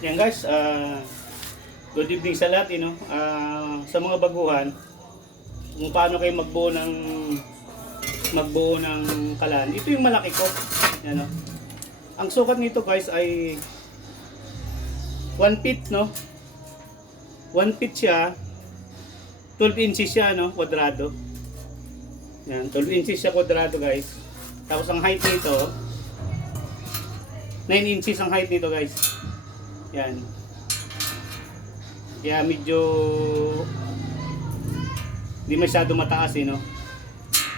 Yan guys, good evening sa lahat, sa mga baguhan, kung paano kayo magbuo ng kalan. Ito yung malaki ko. Yan, no? Ang sukat nito guys ay 1 feet, no? 1 feet siya, 12 inches siya, no? Kwadrado. Yan, 12 inches siya kwadrado guys. Tapos ang height nito, 9 inches ang height nito guys. Yan. Kaya medyo hindi masyado mataas no.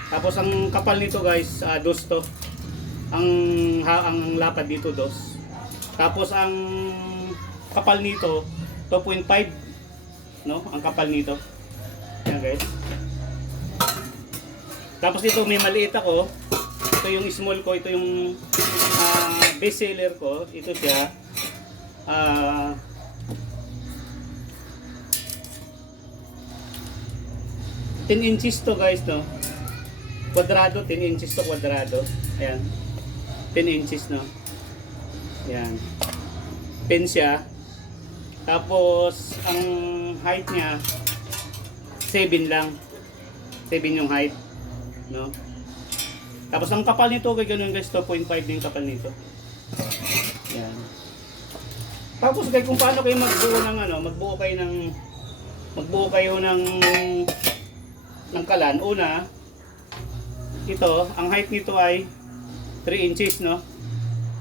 Tapos ang kapal nito guys, dos to. Ang lapad dito dos. Tapos ang kapal nito 2.5 no, ang kapal nito. Yan guys. Tapos ito may maliit ako. Ito yung small ko, ito yung best seller ko. Ito siya. 10 inches to guys, no? Kwadrado, 10 inches to kwadrado. Ayan. 10 inches, no? Ayan. Pin siya. Tapos, ang height niya, 7 lang. 7 yung height, no? Tapos, ang kapal nito, kaya ganun guys, 2.5 din yung kapal nito. Ayan. Tapos guys, kung paano kayo magbuo kayo ng kalan. Una, ito, ang height nito ay 3 inches, no?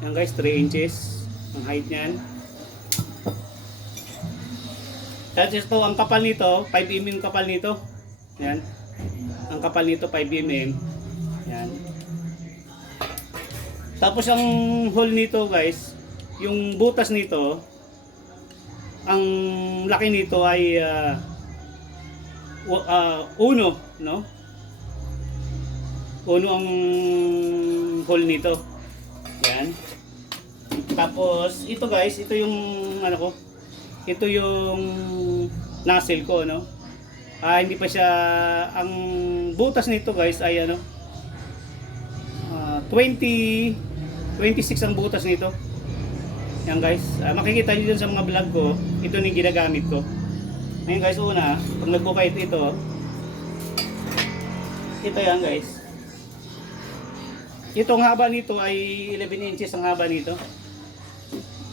Yan guys, 3 inches ang height niyan. Tapos ito, ang kapal nito, 5 mm kapal nito. Yan. Ang kapal nito 5 mm. Yan. Tapos ang hole nito guys, yung butas nito, ang laki nito ay 1, no? 1 ang hole nito. Yan. Tapos ito guys, ito yung ito yung nozzle ko, no? Hindi pa siya, ang butas nito guys ay 26 ang butas nito. Yan guys, makikita nyo dun sa mga vlog ko, ito yung ginagamit ko. Ngayon guys, una, pag nagbuka ito yan guys. Itong haba nito ay 11 inches ang haba nito.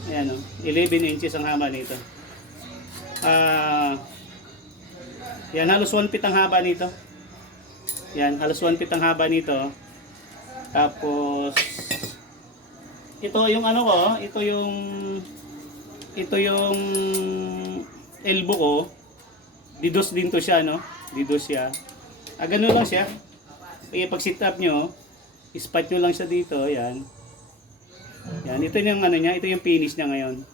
Ayan, 11 inches ang haba nito. Yan, halos 1 feet ang haba nito. Yan, halos 1 feet ang haba nito. Tapos ito yung ito yung elbow ko. Didos din to siya, no? Didos siya. Ganun lang siya. Kaya pag sit up nyo, ispat nyo lang siya dito, yan. Yan, ito yung niya, ito yung finish niya ngayon.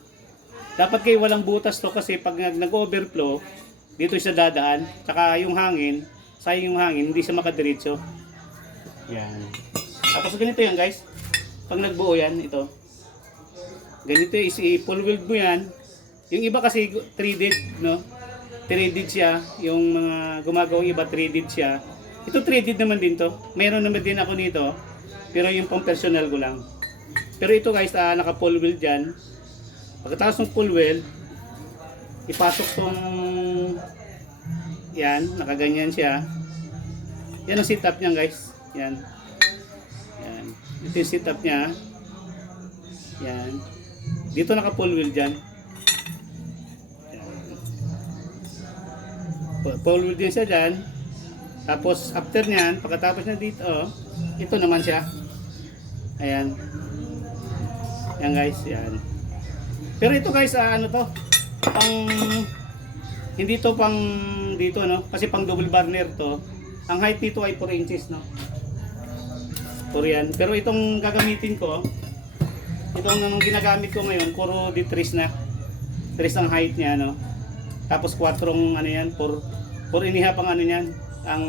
Dapat kayo walang butas to kasi pag nag-overflow, dito siya dadaan. Tsaka yung hangin, sayang yung hangin, hindi siya makadiretso. Yan. Tapos ganito yan guys. Pag nagbuo yan, ito. Ganito is full weld mo yan. Yung iba kasi threaded, no? Threaded siya. Yung mga gumagawang iba threaded siya. Ito threaded naman din to. Meron naman din ako nito. Pero yung pang personal ko lang. Pero ito guys, naka full weld dyan. Pagkatapos ng full weld, ipasok tong yan, nakaganyan siya. Yan ang setup niya guys. Yan. Yan. Ito yung setup niya. Yan. Dito naka full wheel dyan. Yan. Full wheel din siya dyan. Tapos after nyan, pagkatapos na dito, ito naman siya. Ayan. Yan guys. Yan. Pero ito guys, hindi to pang dito, no? Kasi pang double burner to. Ang height nito ay 4 inches, no? 4 yan. Pero itong gagamitin ko, itong ginagamit ko ngayon, puro D3 na. 3 ang height niya, no? Tapos 4 yan, 4 inihap ang niyan, ang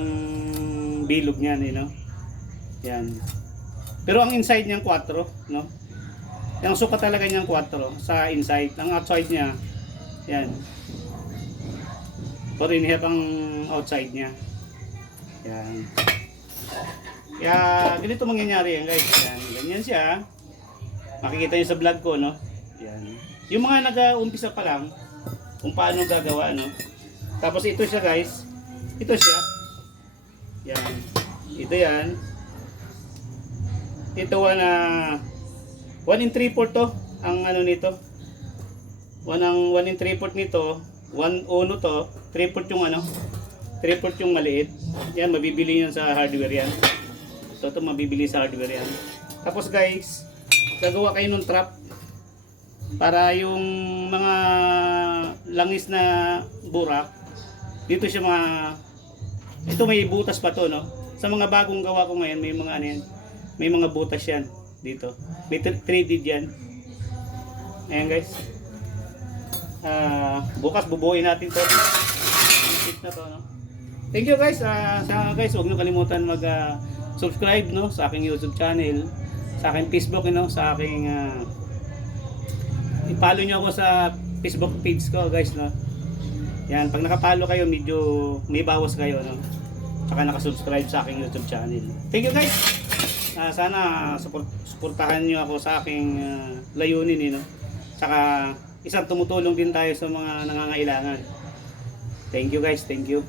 bilog niyan, no? Yan. Pero ang inside niyan 4, no? Yung sukat talaga niyan 4 sa inside. Ang outside niya, yan. 4 inihap ang outside niya. Yan. Kaya ganito mangyayari yan guys. Yan, ganyan siya. Makikita niyo sa vlog ko, no? Yan. Yung mga nag-uumpisa pa lang, kung paano gagawa, no? Tapos ito siya guys. Ito siya. Yan. Ito yan. Ito 1 in 3/4 to. Ang ano nito. 1 in 3/4 nito. 1 uno to. 3/4 yung ano. 3/4 yung maliit. Yan, mabibili yan sa hardware yan. Ito mabibili sa hardware yan. Tapos guys, gagawa kayo ng trap para yung mga langis na burak dito siya ito may butas pa to, no? Sa mga bagong gawa ko ngayon may mga ano yan, may mga butas yan dito, may 3D yan. Ayan guys, bukas bubuuin natin to na to, no? Thank you guys. Guys, huwag niyo kalimutan mag subscribe, no, sa aking YouTube channel, sa aking Facebook, no, sa aking i-follow nyo ako sa Facebook page ko guys, no. Yan, pag nakapalo kayo medyo may bawas kayo, no. Saka nakasubscribe sa aking YouTube channel. Thank you guys. Sana suportahan nyo ako sa aking layunin, no. Saka isang tumutulong din tayo sa mga nangangailangan. Thank you guys, thank you.